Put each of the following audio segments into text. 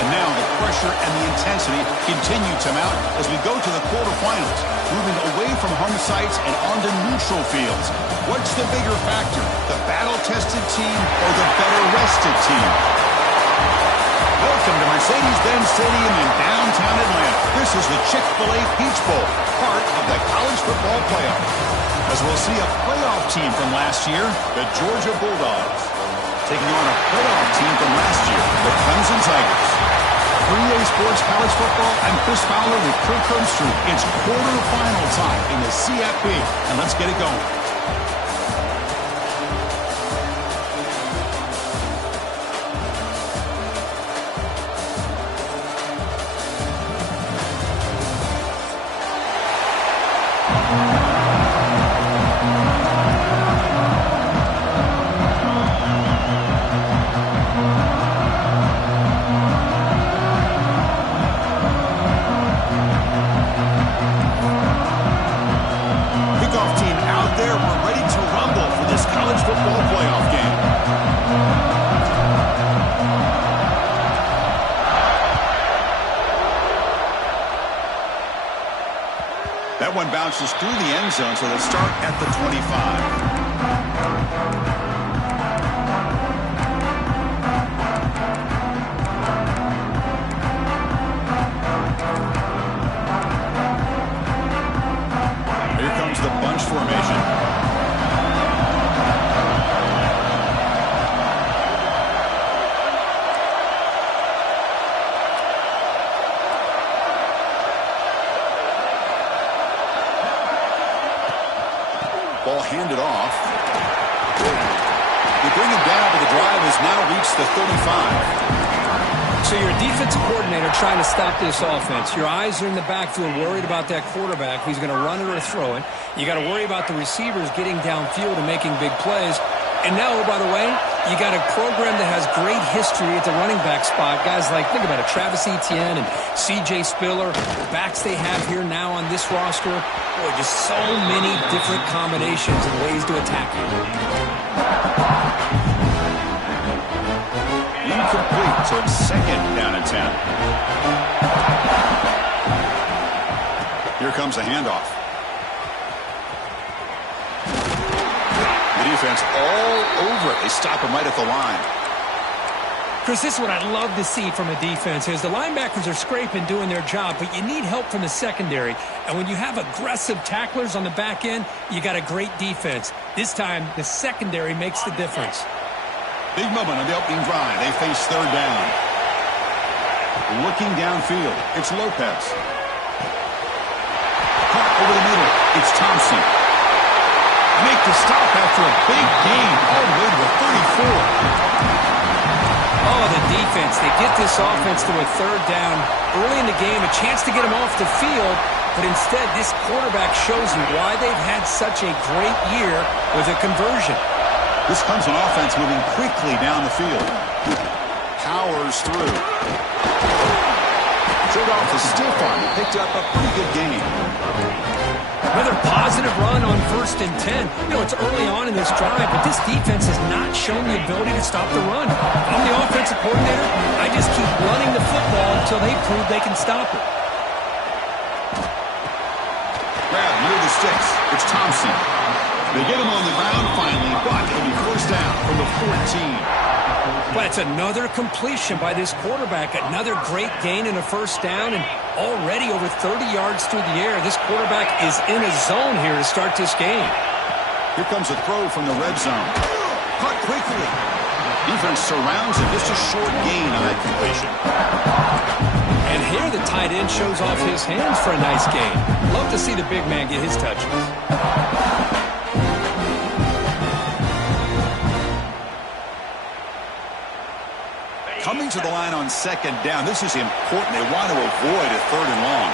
And now the pressure and the intensity continue to mount as we go to the quarterfinals, moving away from home sites and onto neutral fields. What's the bigger factor, the battle-tested team or the better-rested team? Welcome to Mercedes-Benz Stadium in downtown Atlanta. This is the Chick-fil-A Peach Bowl, part of the college football playoff. As we'll see a playoff team from last year, the Georgia Bulldogs, taking on a playoff team from last year, the Clemson Tigers. 3A Sports College Football, I'm Chris Fowler with Kirk Herbstreit. It's quarterfinal time in the CFP, and let's get it going. That one bounces through the end zone, so they'll start at the 25. Here comes the bunch formation. Ball handed off. They bring him down, but the drive has now reached the 35. So you're a defensive coordinator trying to stop this offense. Your eyes are in the backfield worried about that quarterback who's going to run it or throw it. You got to worry about the receivers getting downfield and making big plays. And now, oh, by the way, you got a program that has great history at the running back spot. Guys like, think about it, Travis Etienne and C.J. Spiller, the backs they have here now on this roster. Boy, just so many different combinations and ways to attack it. Incomplete, so it's second down and 10. Here comes a handoff. The defense all over it. They stop him right at the line. Chris, this is what I'd love to see from a defense is the linebackers are scraping, doing their job, but you need help from the secondary. And when you have aggressive tacklers on the back end, you got a great defense. This time, the secondary makes the difference. Big moment on the opening drive. They face third down. Looking downfield, it's Lopez. Caught over the middle, it's Thompson. Make the stop after a big gain all the way to the 34. Oh, the defense. They get this offense to a third down early in the game, a chance to get them off the field, but instead this quarterback shows you why they've had such a great year with a conversion. This comes an offense moving quickly down the field. Powers through. Showed off the stiff arm. Picked up a pretty good gain. Another positive run on 1st and 10. You know, it's early on in this drive, but this defense has not shown the ability to stop the run. I'm the offensive coordinator. I just keep running the football until they prove they can stop it. Grab near the sticks. It's Thompson. They get him on the ground finally, but it'll be first down from the 14. But it's another completion by this quarterback. Another great gain in a first down, and already over 30 yards through the air. This quarterback is in a zone here to start this game. Here comes a throw from the red zone. Caught quickly. Defense surrounds him. Just a short gain on that completion. And here the tight end shows off his hands for a nice gain. Love to see the big man get his touches. Coming to the line on second down. This is important. They want to avoid a third and long.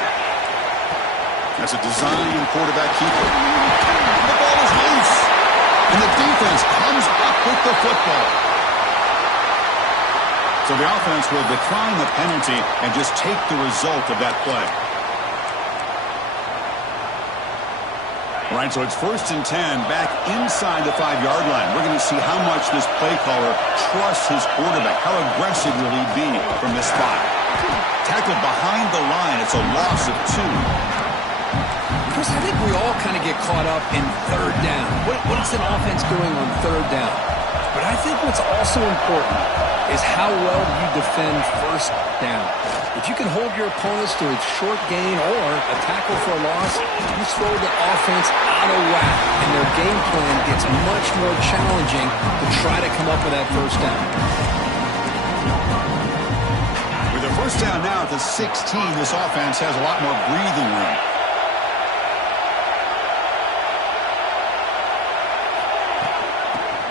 That's a design quarterback keeper. The ball is loose. And the defense comes up with the football. So the offense will decline the penalty and just take the result of that play. All right, so it's 1st and 10 back inside the 5-yard line. We're going to see how much this play caller trusts his quarterback. How aggressive will he be from this spot? Tackled behind the line. It's a loss of 2. Chris, I think we all kind of get caught up in 3rd down. What's an offense doing on 3rd down? But I think what's also important is how well you defend 1st down. If you can hold your opponents to a short gain or a tackle for a loss, you throw the offense out of whack, and their game plan gets much more challenging to try to come up with that 1st down. With a 1st down now at the 16, this offense has a lot more breathing room.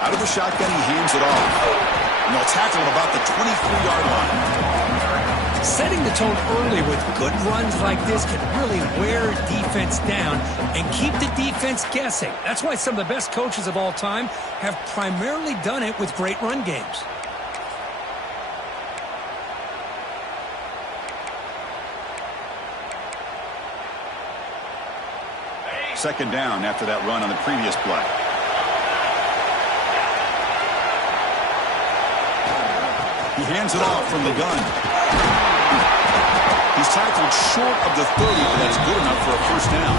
Out of the shotgun, he hands it off. And they'll tackle him about the 23-yard line. Setting the tone early with good runs like this can really wear defense down and keep the defense guessing. That's why some of the best coaches of all time have primarily done it with great run games. Second down after that run on the previous play. He hands it off from the gun. He's tackled short of the 30, but that's good enough for a 1st down.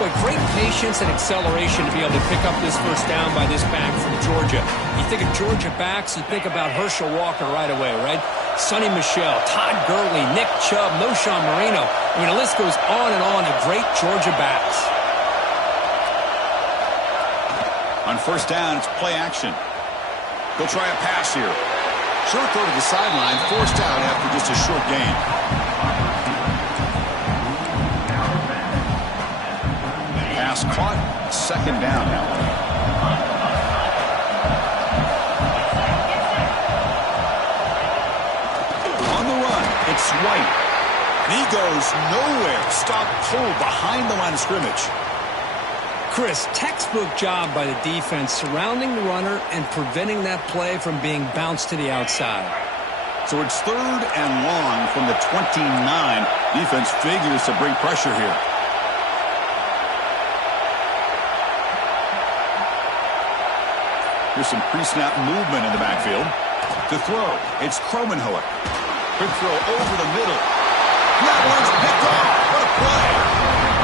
Boy, great patience and acceleration to be able to pick up this 1st down by this back from Georgia. You think of Georgia backs, you think about Herschel Walker right away, right? Sonny Michel, Todd Gurley, Nick Chubb, Noshawn Marino. I mean, the list goes on and on of great Georgia backs. On 1st down, it's play action. He'll try a pass here. Short throw to the sideline, forced out after just a short gain. Pass caught, 2nd down now. On the run, it's White. And he goes nowhere. Stop pulled behind the line of scrimmage. Chris, textbook job by the defense surrounding the runner and preventing that play from being bounced to the outside. So it's 3rd and long from the 29. Defense figures to bring pressure here. Here's some pre-snap movement in the backfield. To throw, it's Kromenhoek. Quick throw over the middle. That one's picked off. What a play.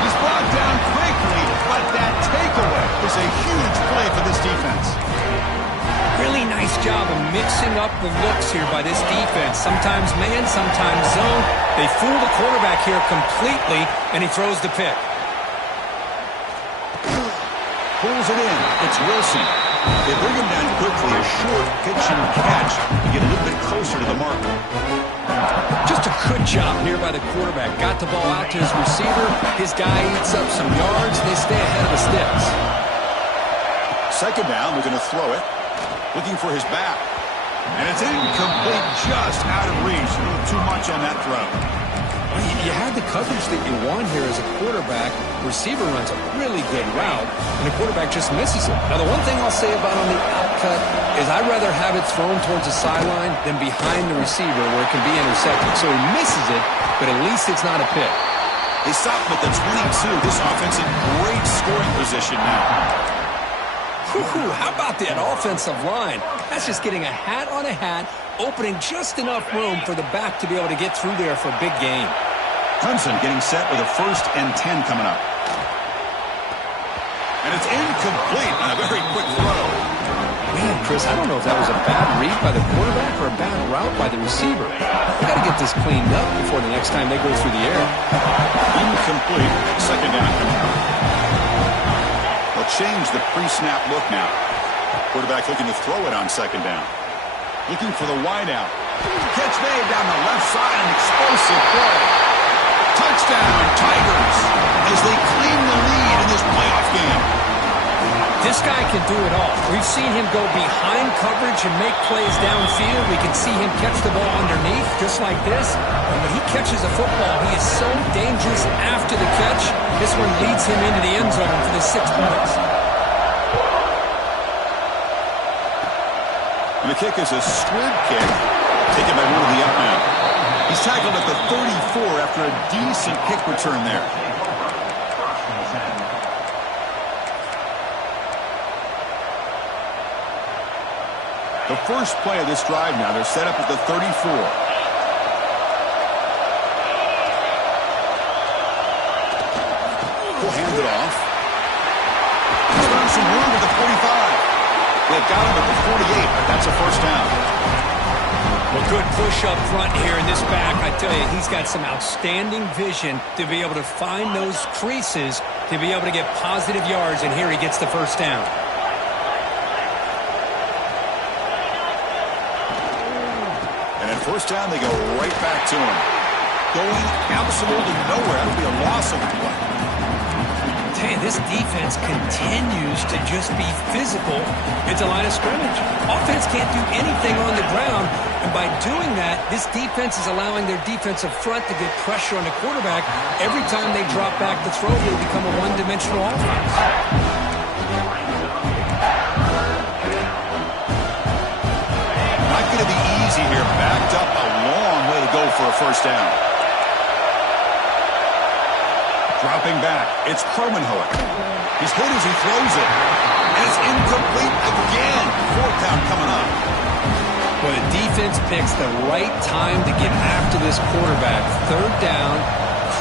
He's brought down quickly, but that takeaway is a huge play for this defense. Really nice job of mixing up the looks here by this defense. Sometimes man, sometimes zone. They fool the quarterback here completely, and he throws the pick. Pulls it in. It's Wilson. They bring him down quickly. A short pitch and catch to get a little bit closer to the marker. Just a good job here by the quarterback. Got the ball out to his receiver. His guy eats up some yards. They stay ahead of the sticks. 2nd down, they're going to throw it. Looking for his back. And it's incomplete, just out of reach. A little too much on that throw. You had the coverage that you want here as a quarterback. Receiver runs a really good route, and the quarterback just misses it. Now, the one thing I'll say about on the out cut is I'd rather have it thrown towards the sideline than behind the receiver where it can be intercepted. So he misses it, but at least it's not a pick. They stop him at the 22. This offense in great scoring position now. Whew, how about that offensive line? That's just getting a hat on a hat, opening just enough room for the back to be able to get through there for a big gain. Clemson getting set with a 1st and 10 coming up. And it's incomplete on a very quick throw. Man, Chris, I don't know if that was a bad read by the quarterback or a bad route by the receiver. We got to get this cleaned up before the next time they go through the air. Incomplete. 2nd down coming up. They'll change the pre-snap look now. Quarterback looking to throw it on 2nd down. Looking for the wideout. Catch made down the left side, an explosive play. Touchdown, Tigers, as they claim the lead in this playoff game. This guy can do it all. We've seen him go behind coverage and make plays downfield. We can see him catch the ball underneath, just like this. And when he catches a football, he is so dangerous after the catch. This one leads him into the end zone for the 6 points. And the kick is a squib kick, taken by one of the up men. He's tackled at the 34 after a decent kick return there. The first play of this drive now, they're set up at the 34. We'll hand it off. He's found some room at the 45. They've got him at the 48, but that's a first down. Well, good push up front here in this back. I tell you, he's got some outstanding vision to be able to find those creases to be able to get positive yards, and here he gets the first down. And at first down, they go right back to him. Going absolutely nowhere. That'll be a loss of the play. I tell you, this defense continues to just be physical at the line of scrimmage. Offense can't do anything on the ground, and by doing that, this defense is allowing their defensive front to get pressure on the quarterback. Every time they drop back to throw, they become a one-dimensional offense. Not going to be easy here. Backed up a long way to go for a first down. Dropping back, it's Kromenhoek. He's hit as he throws it. And it's incomplete again. Fourth down coming up. Well, the defense picks the right time to get after this quarterback. Third down,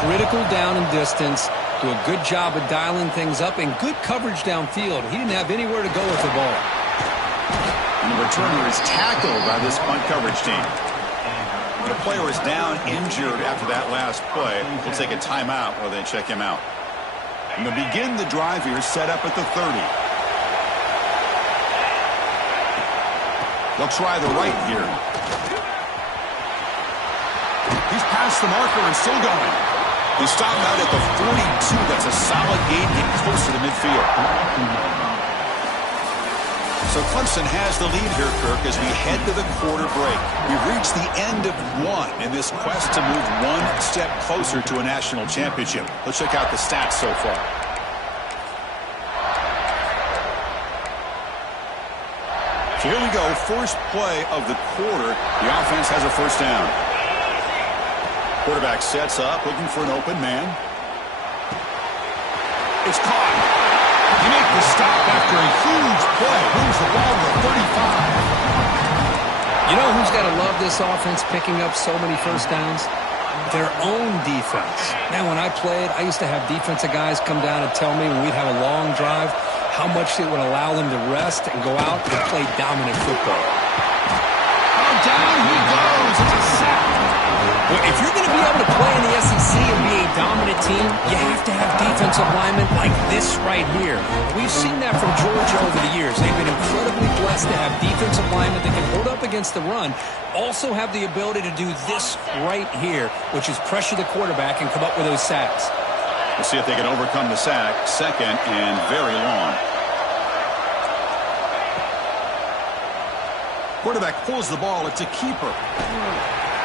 critical down and distance. Do a good job of dialing things up and good coverage downfield. He didn't have anywhere to go with the ball. And the returner is tackled by this punt coverage team. The player is down injured after that last play. We'll take a timeout while they check him out. And to begin the drive here, set up at the 30. They'll try the right here. He's past the marker and still going. He stopped out at the 42. That's a solid gain, getting closer to midfield. So Clemson has the lead here, Kirk, as we head to the quarter break. We've reached the end of one in this quest to move one step closer to a national championship. Let's check out the stats so far. So here we go, first play of the quarter. The offense has a first down. Quarterback sets up, looking for an open man. It's caught. He makes the stop after a huge play. Moves the ball to the 35. You know who's got to love this offense picking up so many first downs? Their own defense. Man, when I played, I used to have defensive guys come down and tell me when we'd have a long drive how much it would allow them to rest and go out and play dominant football. Oh, down he goes. It's a sack. Well, if you're going to be able to play in the SEC and be a dominant team, you have to have defensive linemen like this right here. We've seen that from Georgia over the years. They've been incredibly blessed to have defensive linemen that can hold up against the run, also have the ability to do this right here, which is pressure the quarterback and come up with those sacks. We'll see if they can overcome the sack. Second and very long. Quarterback pulls the ball. It's a keeper.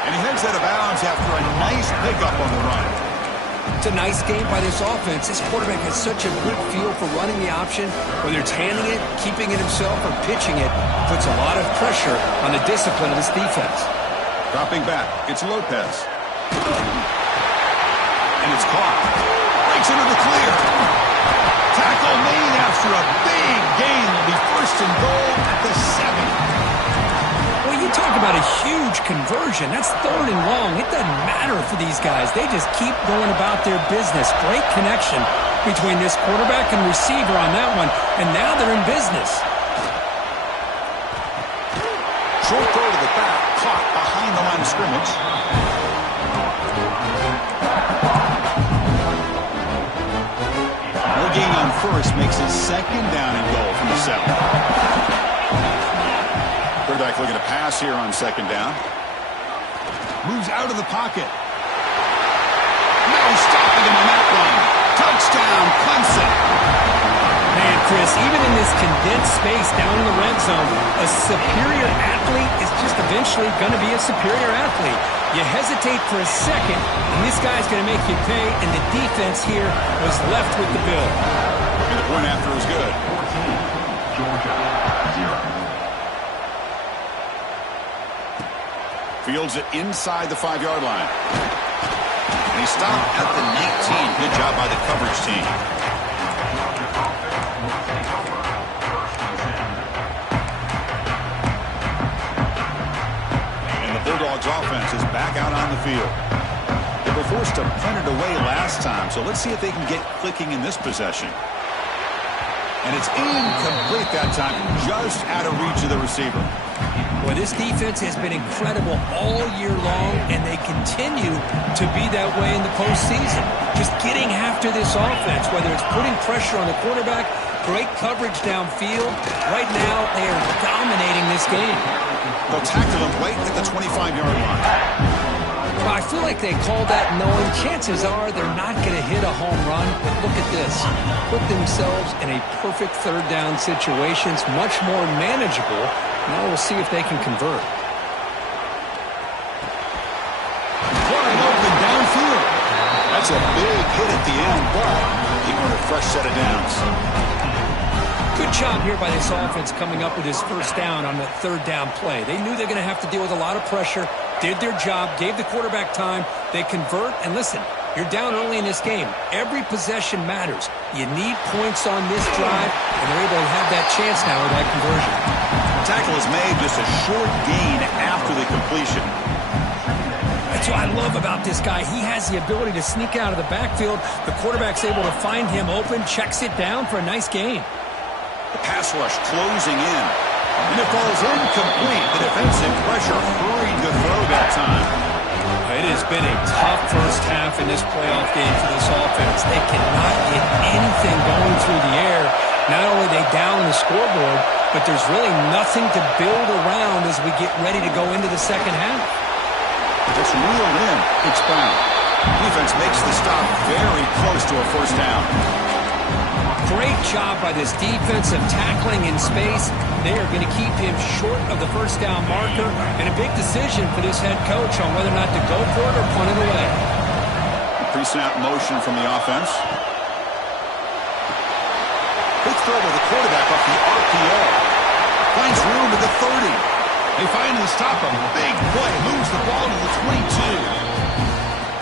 And he heads out of bounds after a nice pickup on the run. It's a nice game by this offense. This quarterback has such a good feel for running the option. Whether it's handing it, keeping it himself, or pitching it, puts a lot of pressure on the discipline of this defense. Dropping back, it's Lopez. And it's caught. Breaks into the clear. Tackle made after a big gain. Will be first and goal at the 7. Well, you talk about a huge conversion. That's third and long. It doesn't matter for these guys. They just keep going about their business. Great connection between this quarterback and receiver on that one. And now they're in business. Short throw to the back. Caught behind the line of scrimmage. No gain on first makes it second down and goal from the 7. Quarterback looking to pass here on second down. Moves out of the pocket. No stopping him on that one. Touchdown, Clemson. Man, Chris, even in this condensed space down in the red zone, a superior athlete is just eventually going to be a superior athlete. You hesitate for a second, and this guy's going to make you pay, and the defense here was left with the bill. And the point after was good. Georgia, 0. Fields it inside the 5-yard line. And he stopped at the 19. Good job by the coverage team. Bulldogs offense is back out on the field. They were forced to punt it away last time, so let's see if they can get clicking in this possession. And it's incomplete that time, just out of reach of the receiver. Well, this defense has been incredible all year long, and they continue to be that way in the postseason. Just getting after this offense, whether it's putting pressure on the quarterback, great coverage downfield. Right now, they are dominating this game. They'll tackle him right at the 25-yard line. Well, I feel like they called that knowing chances are they're not going to hit a home run. But look at this. Put themselves in a perfect third down situation. It's much more manageable. Now we'll see if they can convert. Wide open downfield. That's a big hit at the end, but he wanted a fresh set of downs. Good job here by this offense coming up with his first down on the third down play. They knew they were going to have to deal with a lot of pressure, did their job, gave the quarterback time. They convert, and listen, you're down early in this game. Every possession matters. You need points on this drive, and they're able to have that chance now with that conversion. The tackle is made, just a short gain after the completion. That's what I love about this guy. He has the ability to sneak out of the backfield. The quarterback's able to find him open, checks it down for a nice gain. The pass rush closing in. And it falls incomplete. The defensive pressure hurried the throw that time. It has been a tough first half in this playoff game for this offense. They cannot get anything going through the air. Not only are they down the scoreboard, but there's really nothing to build around as we get ready to go into the second half. Just reeled in. It's Brown. Defense makes the stop very close to a first down. Great job by this defensive tackling in space. They are going to keep him short of the first down marker, and a big decision for this head coach on whether or not to go for it or punt it away. Pre-snap motion from the offense. Quick throw to the quarterback off the RPO. Finds room at the 30. They finally stop him. Big play. Moves the ball to the 22.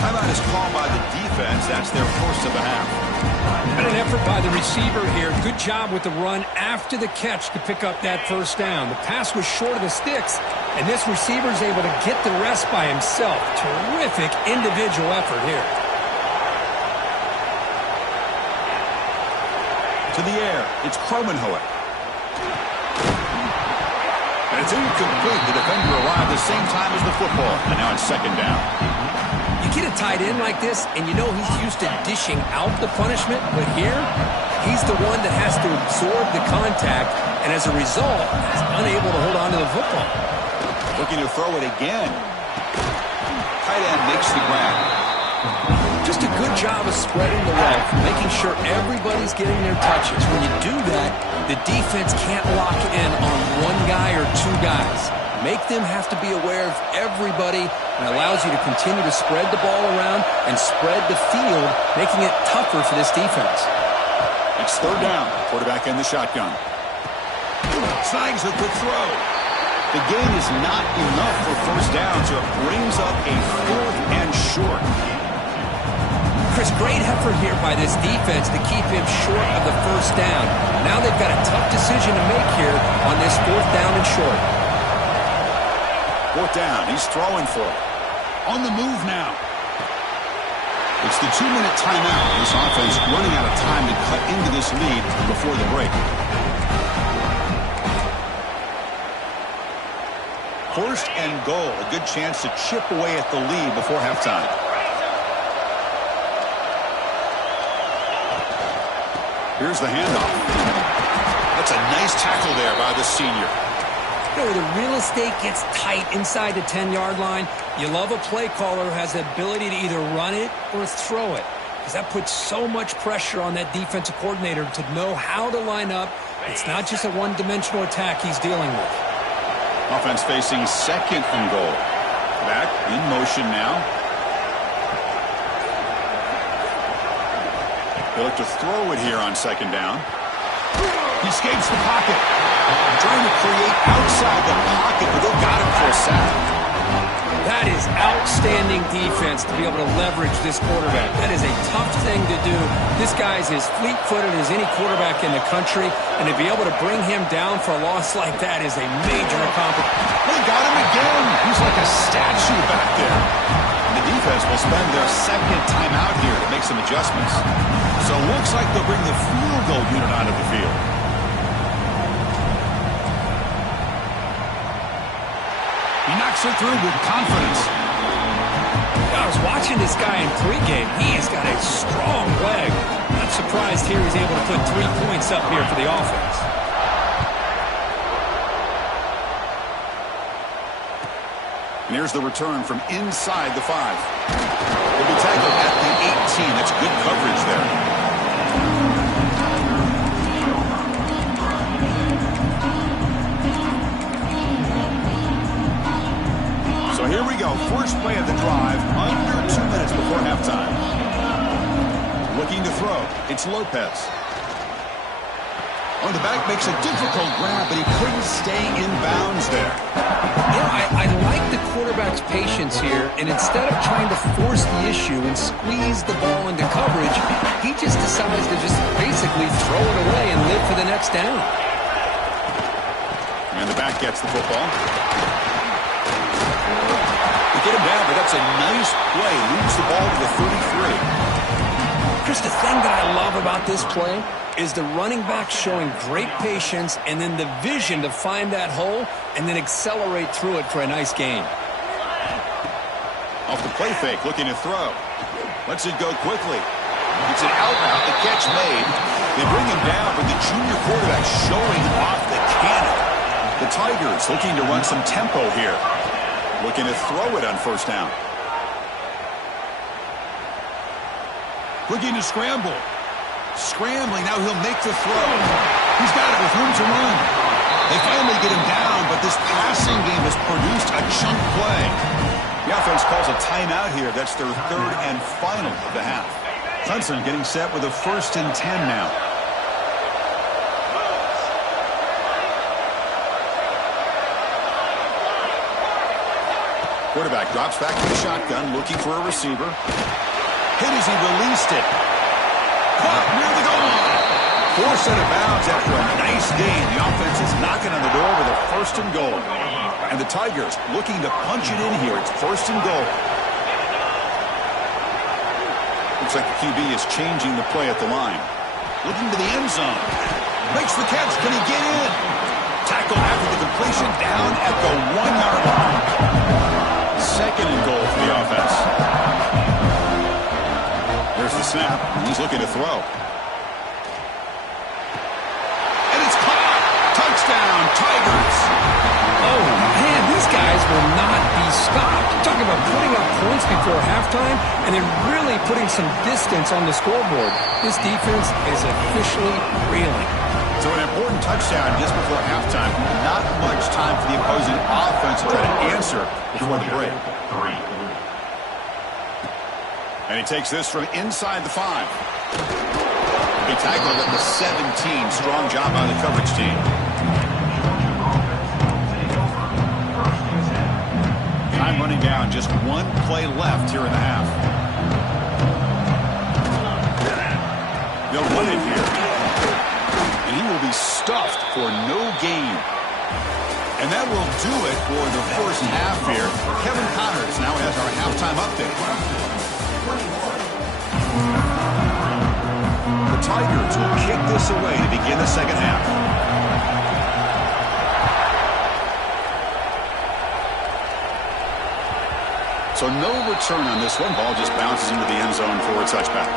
Timeout is called by the defense. That's their first of the half. And an effort by the receiver here. Good job with the run after the catch to pick up that first down. The pass was short of the sticks, and this receiver is able to get the rest by himself. Terrific individual effort here. To the air, it's Kromenhoek. And it's incomplete. The defender arrived the same time as the football, and now it's second down. You get a tight end like this, and you know he's used to dishing out the punishment, but here, he's the one that has to absorb the contact, and as a result, is unable to hold on to the football. Looking to throw it again. Tight end makes the grab. Just a good job of spreading the wealth, making sure everybody's getting their touches. When you do that, the defense can't lock in on one guy or two guys. Make them have to be aware of everybody, and allows you to continue to spread the ball around and spread the field, making it tougher for this defense. It's third down. Quarterback in the shotgun. Snags a quick throw. The gain is not enough for first down, so it brings up a fourth and short. Chris, great effort here by this defense to keep him short of the first down. Now they've got a tough decision to make here on this fourth down and short. Fourth down, he's throwing for it. On the move now. It's the 2-minute timeout. This offense running out of time to cut into this lead before the break. First and goal, a good chance to chip away at the lead before halftime. Here's the handoff. That's a nice tackle there by the senior. You know, the real estate gets tight inside the 10-yard line. You love a play caller who has the ability to either run it or throw it, because that puts so much pressure on that defensive coordinator to know how to line up. It's not just a one-dimensional attack he's dealing with. Offense facing second and goal. Back in motion now. They look to throw it here on second down. He escapes the pocket. Trying to create outside the pocket, but they got him for a sack. That That is outstanding defense to be able to leverage this quarterback. That is a tough thing to do. This guy's as fleet-footed as any quarterback in the country, and to be able to bring him down for a loss like that is a major accomplishment. They got him again. He's like a statue back there. And the defense will spend their second timeout here to make some adjustments. So it looks like they'll bring the field goal unit out of the field. He knocks it through with confidence. I was watching this guy in pregame. He has got a strong leg. I'm surprised here he's able to put 3 points up here for the offense. And here's the return from inside the 5. He'll be tackled at the 18. That's good coverage there. So here we go. First play of the drive, under 2 minutes before halftime. Looking to throw. It's Lopez. On the back, makes a difficult grab, but he couldn't stay in bounds there. I like the quarterback's patience here, and instead of trying to force the issue and squeeze the ball into coverage, he just decides to just basically throw it away and live for the next down. And the back gets the football. Get him down, but that's a nice play. Moves the ball to the 33. Chris, the thing that I love about this play is the running back showing great patience and then the vision to find that hole and then accelerate through it for a nice gain. Off the play fake, looking to throw. Lets it go quickly. It's an out route, the catch made. They bring him down, but the junior quarterback showing off the cannon. The Tigers looking to run some tempo here. Looking to throw it on first down. Looking to scramble. Scrambling, now he'll make the throw. He's got it with room to run. They finally get him down, but this passing game has produced a chunk play. The offense calls a timeout here. That's their third and final of the half. Clemson getting set with a 1st and 10 now. Quarterback drops back to the shotgun, looking for a receiver. Hit as he released it. Caught near the goal line. Forced out of bounds after a nice gain. The offense is knocking on the door with a 1st and goal. And the Tigers looking to punch it in here. It's 1st and goal. Looks like the QB is changing the play at the line. Looking to the end zone. Makes the catch. Can he get in? Tackle after the completion down at the 1-yard line. 2nd and goal for the offense. There's the snap. He's looking to throw. And it's caught. Touchdown, Tigers. Oh, man, these guys will not be stopped. Talking about putting up points before halftime and then really putting some distance on the scoreboard. This defense is officially reeling. So an important touchdown just before halftime. Not much time for the opposing offense to try to answer before the break. And he takes this from inside the 5. He tackled at the 17. Strong job by the coverage team. Time running down. Just 1 play left here in the half. They'll run it here. And he will be stuffed for no gain. And that will do it for the first half here. Kevin Connors now has our halftime update. The Tigers will kick this away to begin the second half. So no return on this one. Ball just bounces into the end zone for a touchback.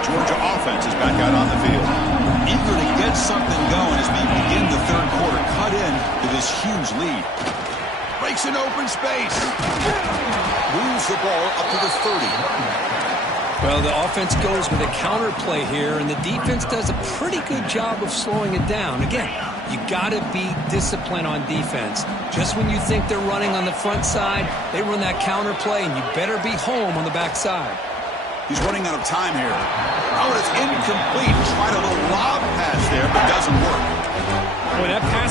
Georgia offense is back out on the field. Eager to get something going as we begin the third quarter. Cut in to this huge lead. Breaks an open space. Moves the ball up to the 30. Well, the offense goes with a counter play here, and the defense does a pretty good job of slowing it down. Again, you got to be disciplined on defense. Just when you think they're running on the front side, they run that counter play, and you better be home on the back side. He's running out of time here. Oh, it's incomplete. Tried a little lob pass there, but doesn't work.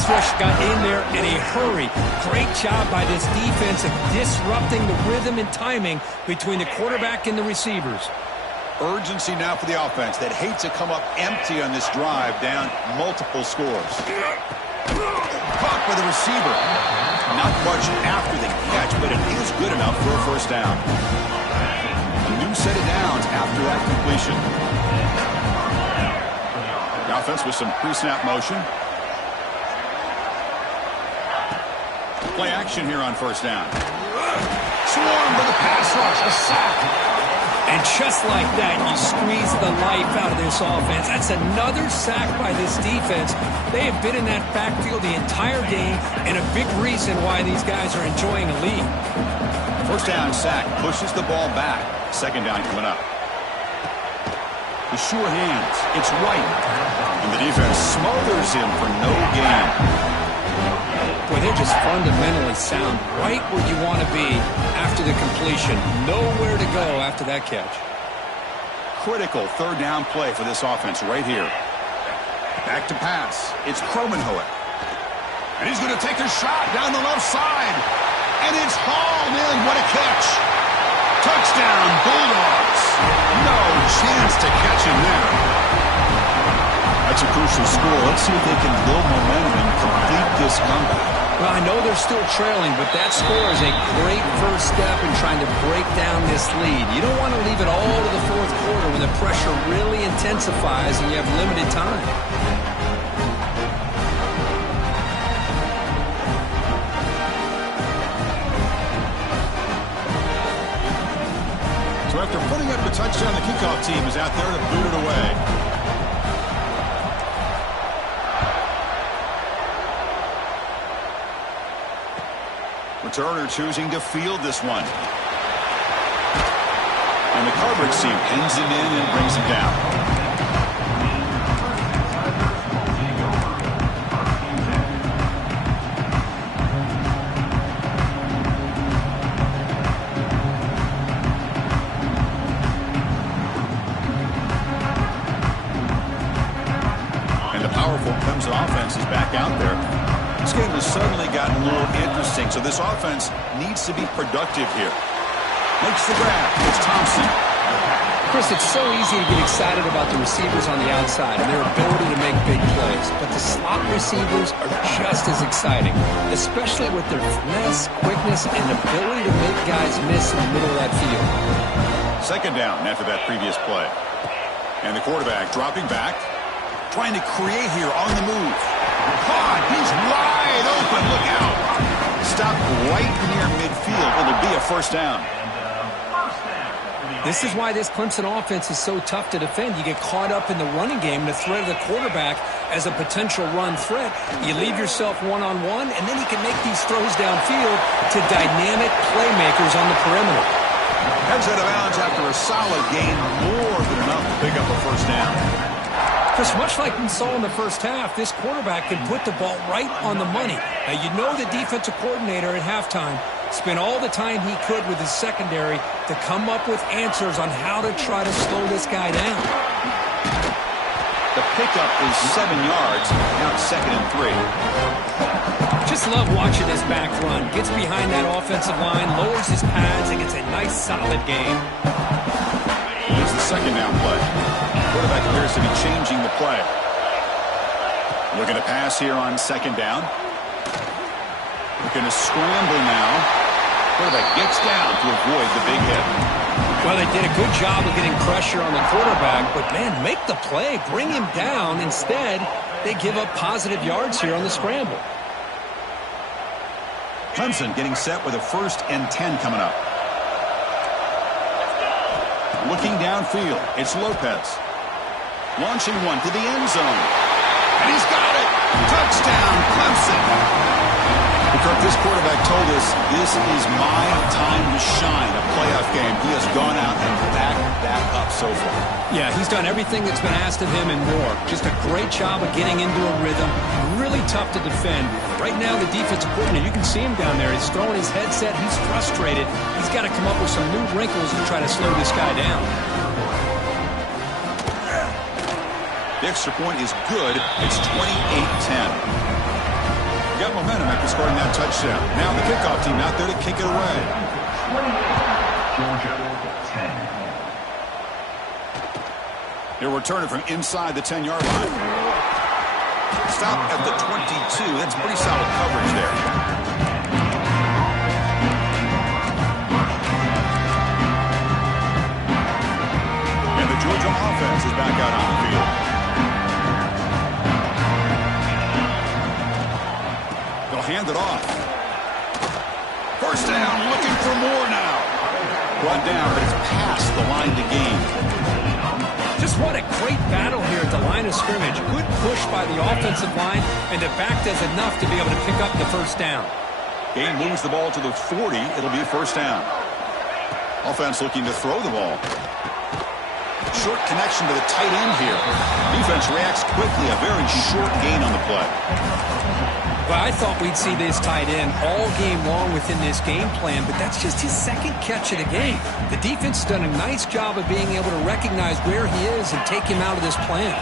rush got in there in a hurry. Great job by this defense of disrupting the rhythm and timing between the quarterback and the receivers. Urgency now for the offense that hates to come up empty on this drive, down multiple scores. Caught by the receiver. Not much after the catch, but it is good enough for a first down. A new set of downs after that completion. The offense with some pre-snap motion. Play action here on first down. Swarmed by the pass rush, a sack. And just like that, you squeeze the life out of this offense. That's another sack by this defense. They have been in that backfield the entire game, and a big reason why these guys are enjoying a lead. First down sack pushes the ball back. Second down coming up. The sure hands. It's White. And the defense smothers him for no gain. Boy, they're just fundamentally sound. Right where you want to be after the completion. Nowhere to go after that catch. Critical third down play for this offense right here. Back to pass. It's Kromenhoek. And he's going to take a shot down the left side. And it's hauled in. What a catch. Touchdown, Bulldogs. No chance to catch him there. That's a crucial score. Let's see if they can build momentum and complete this comeback. Well, I know they're still trailing, but that score is a great first step in trying to break down this lead. You don't want to leave it all to the fourth quarter when the pressure really intensifies and you have limited time. So after putting up the touchdown, the kickoff team is out there to boot it away. Returner choosing to field this one. And the coverage team pins him in and brings him down. And the powerful Clemson offense is back out there. This game has suddenly gotten more interesting, so this offense needs to be productive here. Makes the grab. It's Thompson. Chris, it's so easy to get excited about the receivers on the outside and their ability to make big plays, but the slot receivers are just as exciting, especially with their finesse, quickness, and ability to make guys miss in the middle of that field. Second down after that previous play. And the quarterback dropping back, trying to create here on the move. Caught. He's wide open. Look out. Stopped right near midfield. It'll be a first down. This is why this Clemson offense is so tough to defend. You get caught up in the running game, the threat of the quarterback as a potential run threat. You leave yourself one-on-one, and then you can make these throws downfield to dynamic playmakers on the perimeter. Heads out of bounds after a solid gain, more than enough to pick up a first down. Chris, much like we saw in the first half, this quarterback can put the ball right on the money. Now, you know the defensive coordinator at halftime spent all the time he could with his secondary to come up with answers on how to try to slow this guy down. The pickup is 7 yards. Now it's 2nd and 3. Just love watching this back run. Gets behind that offensive line, lowers his pads, and gets a nice solid gain. Here's the second down play. Quarterback appears to be changing the play. Looking to pass here on second down. Looking to scramble now. Quarterback gets down to avoid the big hit. Well, they did a good job of getting pressure on the quarterback, but, man, make the play. Bring him down. Instead, they give up positive yards here on the scramble. Clemson getting set with a 1st and 10 coming up. Looking downfield, it's Lopez. Launching one to the end zone. And he's got it! Touchdown, Clemson! Because this quarterback told us, this is my time to shine, a playoff game. He has gone out and backed that up so far. Yeah, he's done everything that's been asked of him and more. Just a great job of getting into a rhythm. Really tough to defend. Right now, the defensive coordinator, you can see him down there. He's throwing his headset. He's frustrated. He's got to come up with some new wrinkles to try to slow this guy down. The extra point is good. It's 28-10. momentum after scoring that touchdown. Now the kickoff team out there to kick it away. Georgia, 10. He'll return it from inside the 10-yard line. Stop at the 22. That's pretty solid coverage there. And the Georgia offense is back out on the field. They'll hand it off. First down, looking for more now. Brought down, but it's past the line to gain. Just what a great battle here at the line of scrimmage. Good push by the offensive line, and the back does enough to be able to pick up the first down. Gain moves the ball to the 40. It'll be a first down. Offense looking to throw the ball. Short connection to the tight end here. Defense reacts quickly. A very short gain on the play. Well, I thought we'd see this tight end all game long within this game plan, but that's just his second catch of the game. The defense has done a nice job of being able to recognize where he is and take him out of this plan.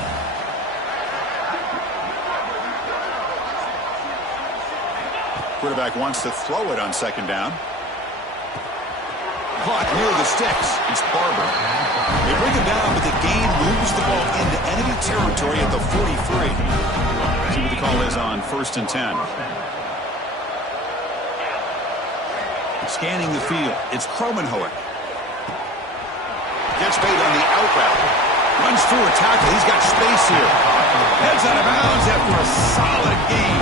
Quarterback wants to throw it on second down. Caught near the sticks. It's Barber. They bring him down, but the gain moves the ball into enemy territory at the 43. See what the call is on 1st and 10. Scanning the field. It's Kromenhoek. Gets bait on the out route. Runs through a tackle. He's got space here. Heads out of bounds after a solid gain.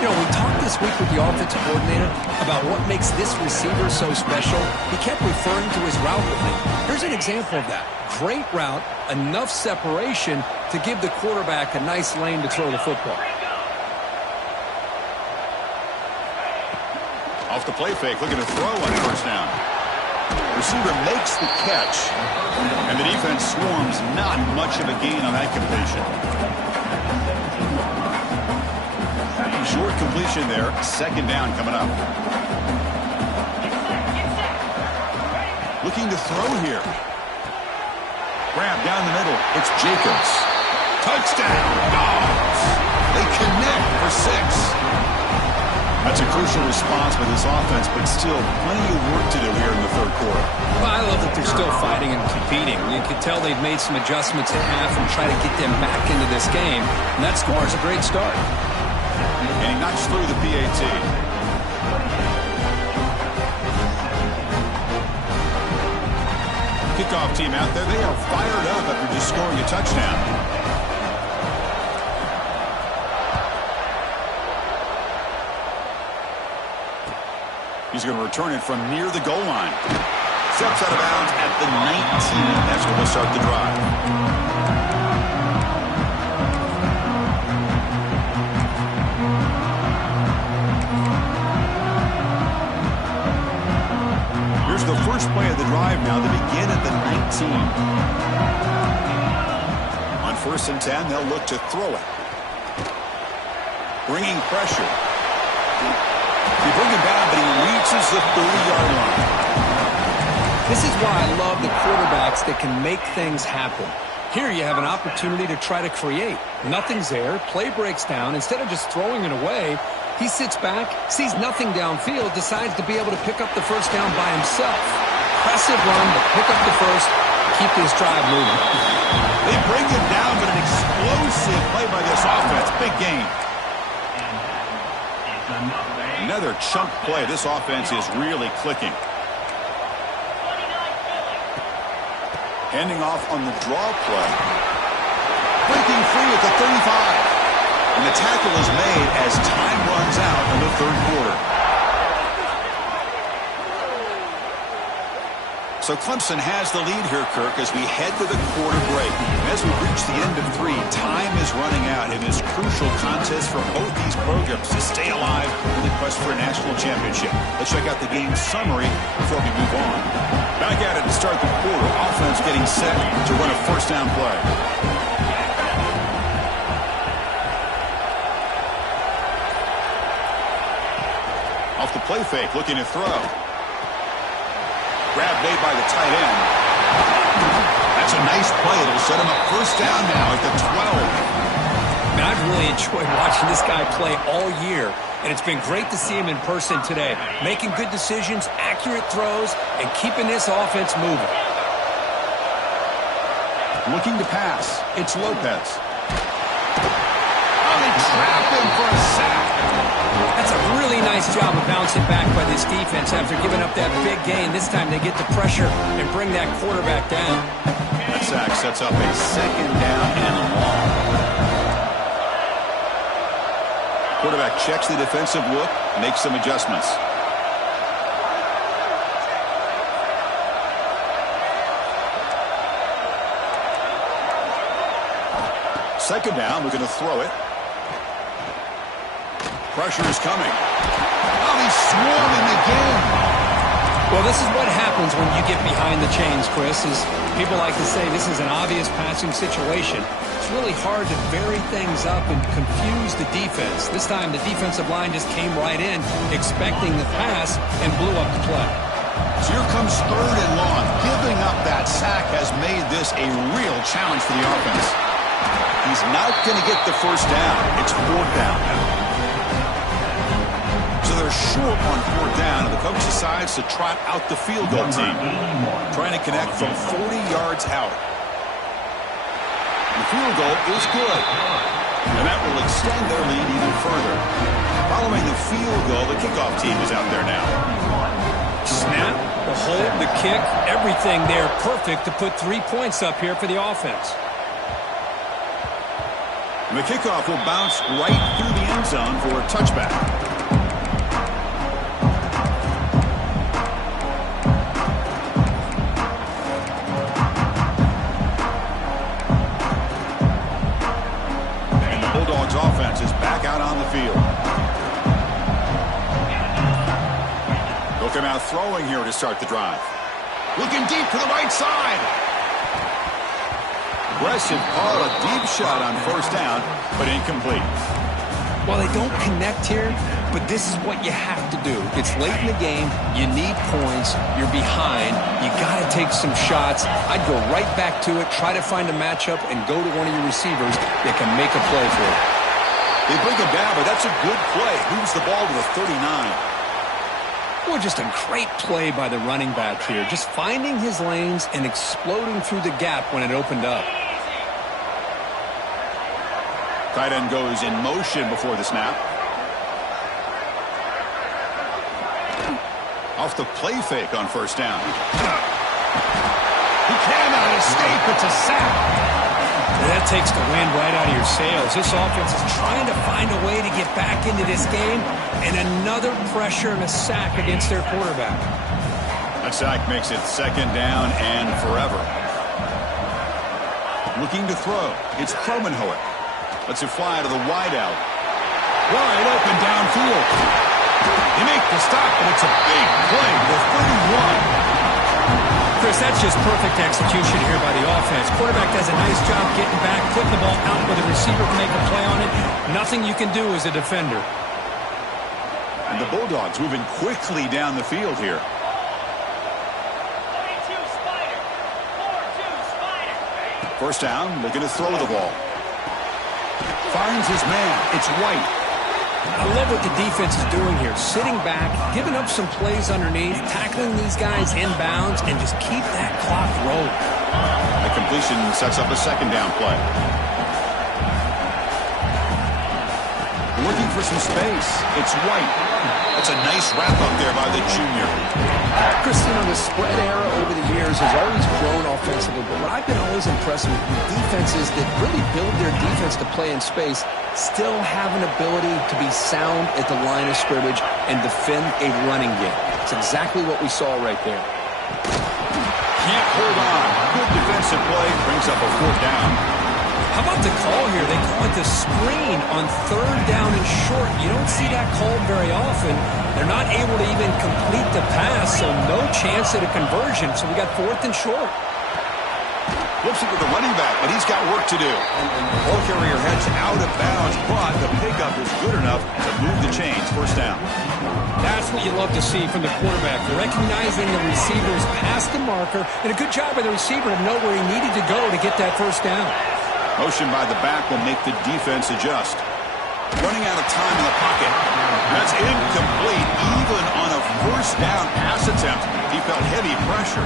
You know, we talked this week with the offensive coordinator about what makes this receiver so special. He kept referring to his route running. Here's an example of that. Great route, enough separation to give the quarterback a nice lane to throw the football. Off the play fake, looking to throw on first down. Receiver makes the catch, and the defense swarms. Not much of a gain on that completion. Short completion there. Second down coming up. Looking to throw here. Grab down the middle. It's Jacobs. Touchdown, Dogs. They connect for 6. That's a crucial response by this offense, but still plenty of work to do here in the third quarter. Well, I love that they're still fighting and competing. You can tell they've made some adjustments at half and try to get them back into this game. And that score is a great start. And he knocks through the PAT. Kickoff team out there. They are fired up after just scoring a touchdown. He's going to return it from near the goal line. Steps out of bounds at the 19. That's where we'll start the drive. The first play of the drive now to begin at the 19. On 1st and 10, they'll look to throw it. Bringing pressure. They bring him down, but he reaches the 30-yard line. This is why I love the quarterbacks that can make things happen. Here you have an opportunity to try to create. Nothing's there. Play breaks down. Instead of just throwing it away, he sits back, sees nothing downfield, decides to be able to pick up the first down by himself. Impressive run, but pick up the first, keep this drive moving. They bring him down, but an explosive play by this offense. Big game. Another chunk play. This offense is really clicking. Handing off on the draw play. Breaking free at the 35. And the tackle is made as time runs out in the third quarter. So Clemson has the lead here, Kirk, as we head to the quarter break. And as we reach the end of 3, time is running out in this crucial contest for both these programs to stay alive in the quest for a national championship. Let's check out the game summary before we move on. Back at it to start the quarter. Offense getting set to run a first down play. Off the play fake, looking to throw. Grab made by the tight end. That's a nice play. It'll set him up first down now at the 12. Man, I've really enjoyed watching this guy play all year. and it's been great to see him in person today, making good decisions, accurate throws, and keeping this offense moving. Looking to pass. It's Lopez. Oh, they trap him for a sack. That's a really nice job of bouncing back by this defense after giving up that big gain. This time they get the pressure and bring that quarterback down. That sack sets up a second down and long. Quarterback checks the defensive look, makes some adjustments. Second down, we're going to throw it. Pressure is coming. Oh, he's swarming the game. Well, this is what happens when you get behind the chains, Chris. Is people like to say this is an obvious passing situation. It's really hard to vary things up and confuse the defense. This time, the defensive line just came right in, expecting the pass, and blew up the play. So here comes third and long. Giving up that sack has made this a real challenge for the offense. He's not going to get the first down. It's fourth down now. So they're short on fourth down, and the coach decides to trot out the field goal team, trying to connect from 40 yards out. The field goal is good, and that will extend their lead even further. Following the field goal, the kickoff team is out there now. Snap, the hold, the kick, everything there perfect to put 3 points up here for the offense. And the kickoff will bounce right through the end zone for a touchback. And the Bulldogs offense is back out on the field. They'll come out throwing here to start the drive. Looking deep to the right side. Aggressive call, a deep shot on first down, but incomplete. Well, they don't connect here, but this is what you have to do. It's late in the game. You need points. You're behind. You got to take some shots. I'd go right back to it, try to find a matchup, and go to one of your receivers that can make a play for it. They bring him down, but that's a good play. Moves the ball to the 39. Well, just a great play by the running back here. Just finding his lanes and exploding through the gap when it opened up. Tight end goes in motion before the snap. Off the play fake on first down. He cannot escape. It's a sack. That takes the wind right out of your sails. This offense is trying to find a way to get back into this game, and another pressure and a sack against their quarterback. That sack makes it second down and forever. Looking to throw. It's Cromenhoek. Lets it fly to the wideout. Wide open downfield. They make the stop, and it's a big play to the 31. Chris, that's just perfect execution here by the offense. Quarterback does a nice job getting back, putting the ball out where the receiver can make a play on it. Nothing you can do as a defender. And the Bulldogs moving quickly down the field here. First down, looking to throw the ball. Finds his man. It's White. I love what the defense is doing here. Sitting back, giving up some plays underneath, tackling these guys inbounds, and just keep that clock rolling. The completion sets up a second down play. Looking for some space. It's White. That's a nice wrap up there by the junior. Chris, the spread era over the years has always grown offensively, but what I've been always impressed with defenses that really build their defense to play in space still have an ability to be sound at the line of scrimmage and defend a running game. It's exactly what we saw right there. Can't hold on. Good defensive play. Brings up a fourth down. How about the call here? They call it the screen on third down and short. You don't see that called very often. They're not able to even complete the pass, so no chance at a conversion. So we got fourth and short. Flips it to the running back, but he's got work to do. Ball carrier heads out of bounds, but the pickup is good enough to move the chains. First down. That's what you love to see from the quarterback. Recognizing the receiver's past the marker, and a good job by the receiver to know where he needed to go to get that first down. Motion by the back will make the defense adjust. Running out of time in the pocket. That's incomplete. Even on a first down pass attempt, he felt heavy pressure.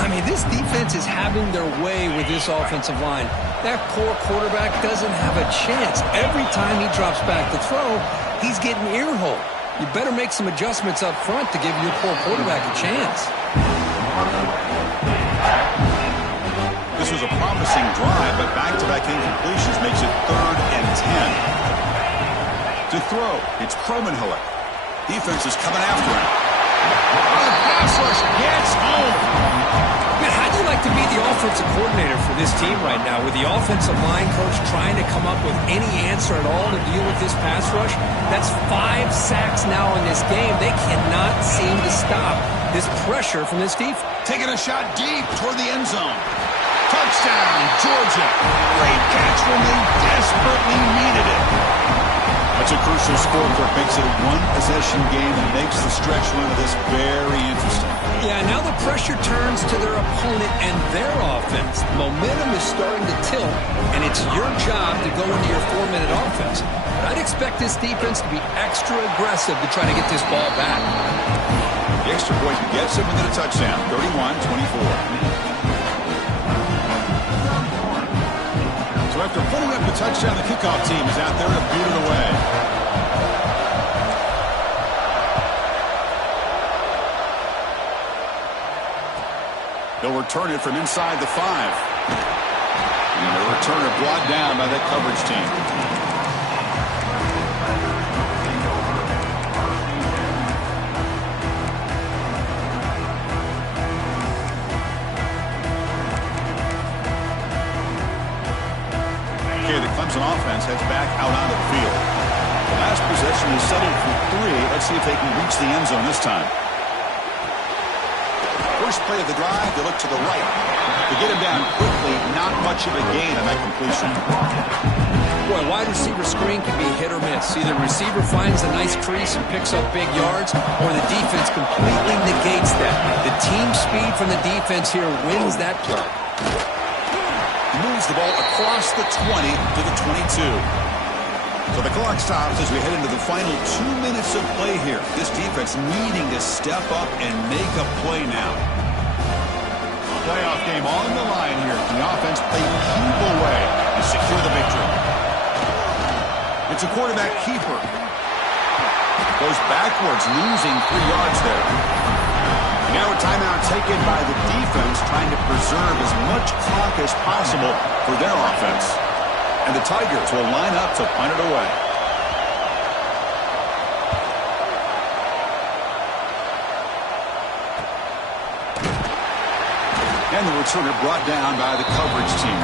I mean, this defense is having their way with this offensive line. That poor quarterback doesn't have a chance. Every time he drops back to throw, he's getting ear-holed. You better make some adjustments up front to give your poor quarterback a chance. This was a promising drive, but back-to-back incompletions makes it 3rd and 10. To throw, it's Kromenhoek. Defense is coming after him. Oh, the pass rush gets home. Man, how'd you like to be the offensive coordinator for this team right now, with the offensive line coach trying to come up with any answer at all to deal with this pass rush? That's 5 sacks now in this game. They cannot seem to stop this pressure from this defense. Taking a shot deep toward the end zone. Touchdown, Georgia. Great catch when they desperately needed it. That's a crucial score that makes it a one-possession game and makes the stretch run of this very interesting. Yeah, now the pressure turns to their opponent and their offense. Momentum is starting to tilt, and it's your job to go into your 4-minute offense. But I'd expect this defense to be extra aggressive to try to get this ball back. The extra point gets him within a touchdown, 31-24. So after putting up the touchdown, the kickoff team is out there to boot it away. They'll return it from inside the 5. And the returner brought down by that coverage team. The Clemson offense heads back out onto the field. The last possession is settled for 3. Let's see if they can reach the end zone this time. First play of the drive, they look to the right. To get him down quickly, not much of a gain on that completion. Boy, wide receiver screen can be hit or miss. Either the receiver finds a nice crease and picks up big yards, or the defense completely negates that. The team speed from the defense here wins that play. Moves the ball across the 20 to the 22. So the clock stops as we head into the final 2 minutes of play here. This defense needing to step up and make a play now. Playoff game on the line here. The offense played keep away to secure the victory. It's a quarterback keeper. Goes backwards, losing 3 yards there. Now a timeout taken by the defense, trying to preserve as much clock as possible for their offense. And the Tigers will line up to punt it away. And the returner brought down by the coverage team.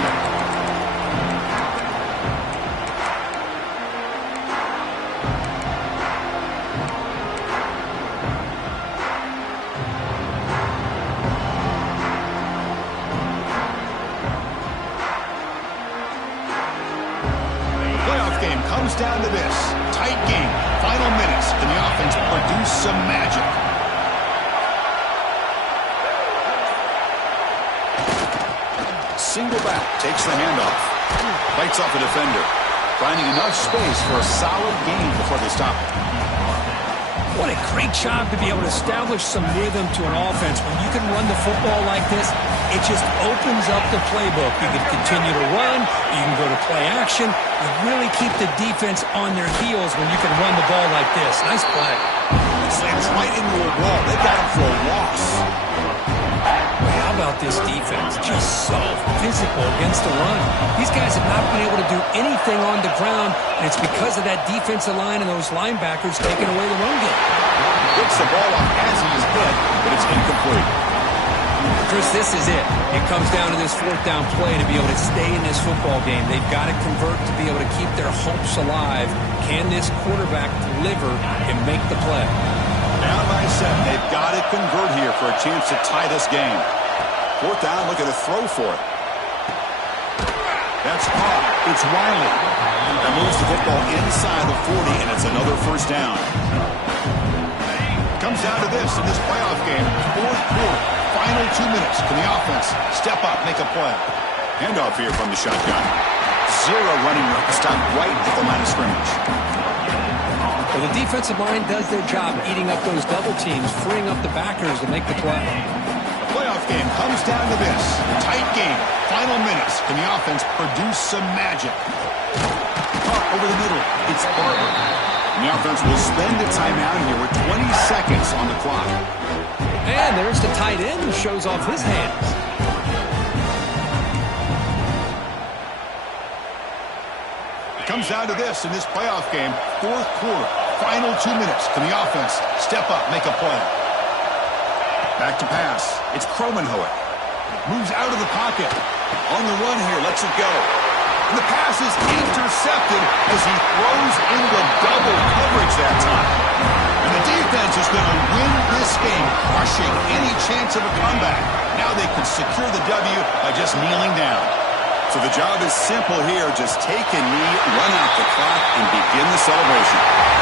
Comes down to this. Tight game. Final minutes. Can the offense produce some magic? Single back. Takes the handoff. Fights off a defender. Finding enough space for a solid gain before they stop it. What a great job to be able to establish some rhythm to an offense. When you can run the football like this, it just opens up the playbook. You can continue to run. You can go to play action. You really keep the defense on their heels when you can run the ball like this. Nice play. Slams right into a wall. They got him for a loss. How about this defense? Just so physical against the run. These guys have not been able to do anything on the ground, and it's because of that defensive line and those linebackers taking away the run game. Picks the ball up as he's hit, but it's incomplete. Chris, this is it. It comes down to this 4th down play to be able to stay in this football game. They've got to convert to be able to keep their hopes alive. Can this quarterback deliver and make the play? Down by 7. They've got to convert here for a chance to tie this game. 4th down, look at a throw for it. That's caught. It's Riley. That moves the football inside the 40, and it's another 1st down. Comes down to this in this playoff game. 4th quarter. Final 2 minutes. Can the offense step up, make a play? Handoff here from the shotgun. 0 running room. Stop right at the line of scrimmage. Well, the defensive line does their job eating up those double teams, freeing up the backers to make the play. The playoff game comes down to this. Tight game. Final minutes. Can the offense produce some magic? Caught over the middle. It's Barber. And the offense will spend a timeout here with 20 seconds on the clock. And there's the tight end who shows off his hands. It comes down to this in this playoff game. Fourth quarter. Final 2 minutes. Can the offense step up, make a play? Back to pass. It's Kromenhoek. Moves out of the pocket. On the run here. Lets it go. And the pass is intercepted as he throws into double coverage that time. And the defense is going to win this game, crushing any chance of a comeback. Now they can secure the W by just kneeling down. So the job is simple here. Just take a knee, run out the clock, and begin the celebration.